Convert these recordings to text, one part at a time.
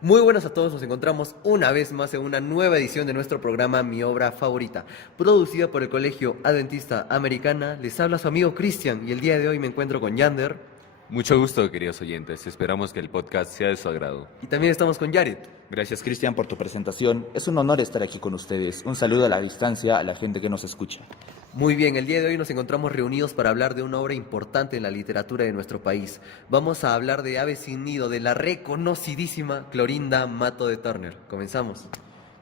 Muy buenas a todos, nos encontramos una vez más en una nueva edición de nuestro programa Mi Obra Favorita, producida por el Colegio Adventista Americana. Les habla su amigo Cristian y el día de hoy me encuentro con Yander Mucho gusto, queridos oyentes. Esperamos que el podcast sea de su agrado. y también estamos con Jared. Gracias, Cristian, por tu presentación. Es un honor estar aquí con ustedes. Un saludo a la distancia a la gente que nos escucha. Muy bien, el día de hoy nos encontramos reunidos para hablar de una obra importante en la literatura de nuestro país. Vamos a hablar de Ave sin nido, de la reconocidísima Clorinda Mato de Turner. Comenzamos.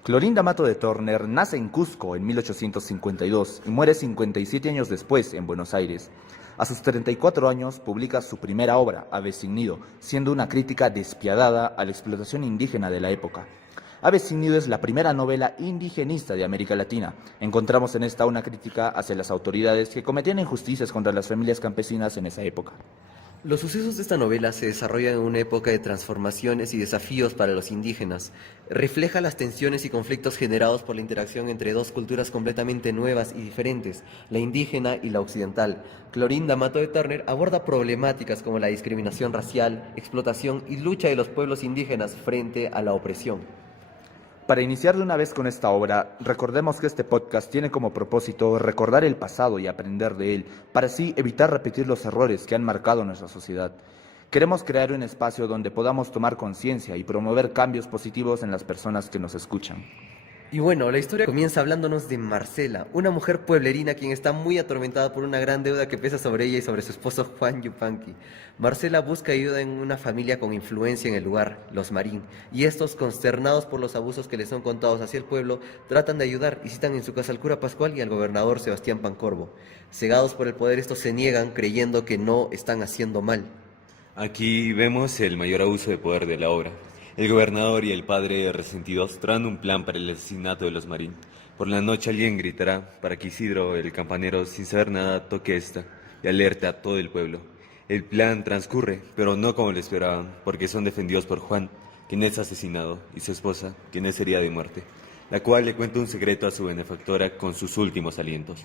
Clorinda Mato de Turner nace en Cusco en 1852 y muere 57 años después en Buenos Aires. A sus 34 años publica su primera obra, Ave sin nido, siendo una crítica despiadada a la explotación indígena de la época. Ave sin nido es la primera novela indigenista de América Latina. Encontramos en esta una crítica hacia las autoridades que cometían injusticias contra las familias campesinas en esa época. Los sucesos de esta novela se desarrollan en una época de transformaciones y desafíos para los indígenas. Refleja las tensiones y conflictos generados por la interacción entre dos culturas completamente nuevas y diferentes, la indígena y la occidental. Clorinda Mato de Turner aborda problemáticas como la discriminación racial, explotación y lucha de los pueblos indígenas frente a la opresión. Para iniciar de una vez con esta obra, recordemos que este podcast tiene como propósito recordar el pasado y aprender de él, para así evitar repetir los errores que han marcado nuestra sociedad. Queremos crear un espacio donde podamos tomar conciencia y promover cambios positivos en las personas que nos escuchan. Y bueno, la historia comienza hablándonos de Marcela, una mujer pueblerina quien está muy atormentada por una gran deuda que pesa sobre ella y sobre su esposo Juan Yupanqui. Marcela busca ayuda en una familia con influencia en el lugar, los Marín, y estos, consternados por los abusos que les son contados hacia el pueblo, tratan de ayudar y citan en su casa al cura Pascual y al gobernador Sebastián Pancorbo. Cegados por el poder, estos se niegan creyendo que no están haciendo mal. Aquí vemos el mayor abuso de poder de la obra. El gobernador y el padre resentidos traen un plan para el asesinato de los Marín. Por la noche alguien gritará para que Isidro, el campanero, sin saber nada, toque esta y alerte a todo el pueblo. El plan transcurre, pero no como lo esperaban, porque son defendidos por Juan, quien es asesinado, y su esposa, quien es herida de muerte, la cual le cuenta un secreto a su benefactora con sus últimos alientos.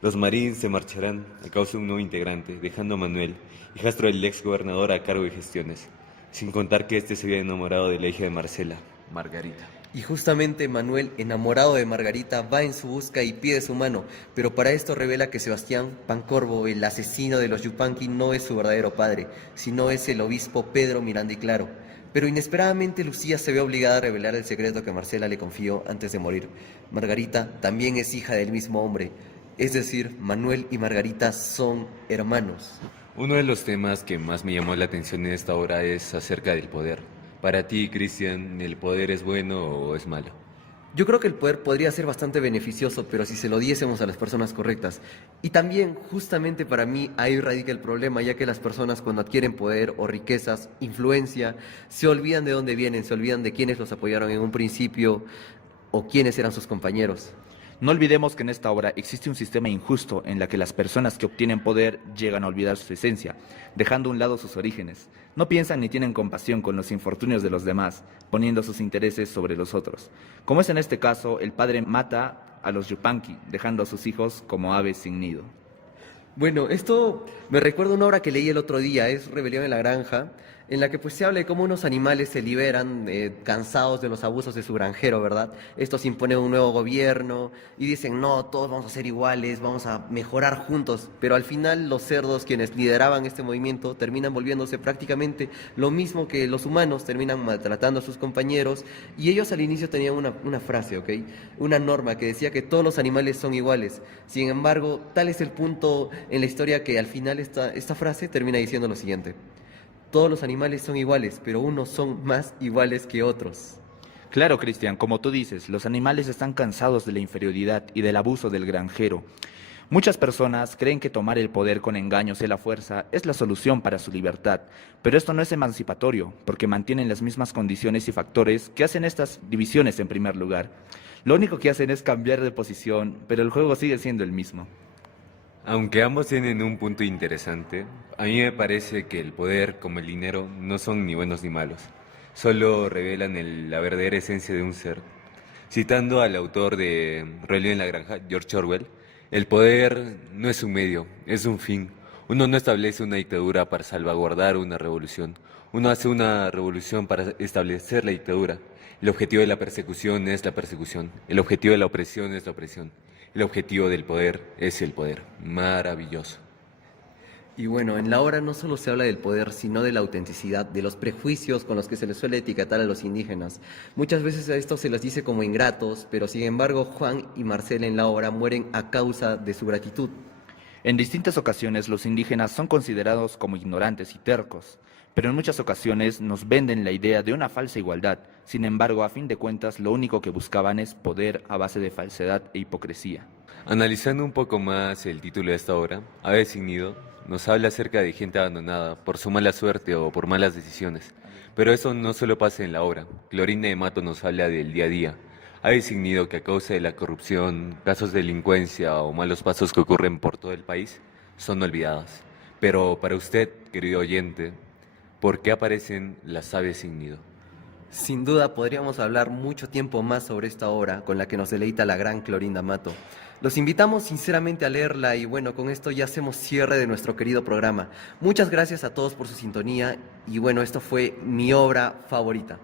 Los Marín se marcharán a causa de un nuevo integrante, dejando a Manuel, hijastro del ex gobernador, a cargo de gestiones, sin contar que este se había enamorado de la hija de Marcela, Margarita. Y justamente Manuel, enamorado de Margarita, va en su busca y pide su mano, pero para esto revela que Sebastián Pancorbo, el asesino de los Yupanqui, no es su verdadero padre, sino es el obispo Pedro Miranda y Claro. Pero inesperadamente Lucía se ve obligada a revelar el secreto que Marcela le confió antes de morir. Margarita también es hija del mismo hombre, es decir, Manuel y Margarita son hermanos. Uno de los temas que más me llamó la atención en esta obra es acerca del poder. Para ti, Cristian, ¿el poder es bueno o es malo? Yo creo que el poder podría ser bastante beneficioso, pero si se lo diésemos a las personas correctas. Y también, justamente para mí, ahí radica el problema, ya que las personas cuando adquieren poder o riquezas, influencia, se olvidan de dónde vienen, se olvidan de quiénes los apoyaron en un principio o quiénes eran sus compañeros. No olvidemos que en esta obra existe un sistema injusto en la que las personas que obtienen poder llegan a olvidar su esencia, dejando a un lado sus orígenes. No piensan ni tienen compasión con los infortunios de los demás, poniendo sus intereses sobre los otros. Como es en este caso, el padre mata a los Yupanqui, dejando a sus hijos como aves sin nido. Bueno, esto me recuerda una obra que leí el otro día, es Rebelión en la Granja, en la que pues se habla de cómo unos animales se liberan cansados de los abusos de su granjero, ¿verdad? Estos imponen un nuevo gobierno y dicen, no, todos vamos a ser iguales, vamos a mejorar juntos, pero al final los cerdos, quienes lideraban este movimiento, terminan volviéndose prácticamente lo mismo que los humanos, terminan maltratando a sus compañeros y ellos al inicio tenían una frase, ¿ok? Una norma que decía que todos los animales son iguales. Sin embargo, tal es el punto en la historia que al final esta frase termina diciendo lo siguiente: todos los animales son iguales, pero unos son más iguales que otros. Claro, Cristian, como tú dices, los animales están cansados de la inferioridad y del abuso del granjero. Muchas personas creen que tomar el poder con engaños y la fuerza es la solución para su libertad, pero esto no es emancipatorio, porque mantienen las mismas condiciones y factores que hacen estas divisiones en primer lugar. Lo único que hacen es cambiar de posición, pero el juego sigue siendo el mismo. Aunque ambos tienen un punto interesante, a mí me parece que el poder, como el dinero, no son ni buenos ni malos. Solo revelan la verdadera esencia de un ser. Citando al autor de Rebelión en la Granja, George Orwell, el poder no es un medio, es un fin. Uno no establece una dictadura para salvaguardar una revolución. Uno hace una revolución para establecer la dictadura. El objetivo de la persecución es la persecución. El objetivo de la opresión es la opresión. El objetivo del poder es el poder. Maravilloso. Y bueno, en la obra no solo se habla del poder, sino de la autenticidad, de los prejuicios con los que se les suele etiquetar a los indígenas. Muchas veces a estos se les dice como ingratos, pero sin embargo Juan y Marcela en la obra mueren a causa de su gratitud. En distintas ocasiones los indígenas son considerados como ignorantes y tercos, pero en muchas ocasiones nos venden la idea de una falsa igualdad. Sin embargo, a fin de cuentas, lo único que buscaban es poder a base de falsedad e hipocresía. Analizando un poco más el título de esta obra, Ave sin nido nos habla acerca de gente abandonada por su mala suerte o por malas decisiones. Pero eso no solo pasa en la obra. Clorinda de Mato nos habla del día a día. Ave sin nido que a causa de la corrupción, casos de delincuencia o malos pasos que ocurren por todo el país, son olvidadas. Pero para usted, querido oyente, ¿por qué aparecen las aves sin nido? Sin duda podríamos hablar mucho tiempo más sobre esta obra con la que nos deleita la gran Clorinda Mato. Los invitamos sinceramente a leerla y bueno, con esto ya hacemos cierre de nuestro querido programa. Muchas gracias a todos por su sintonía y bueno, esto fue mi obra favorita.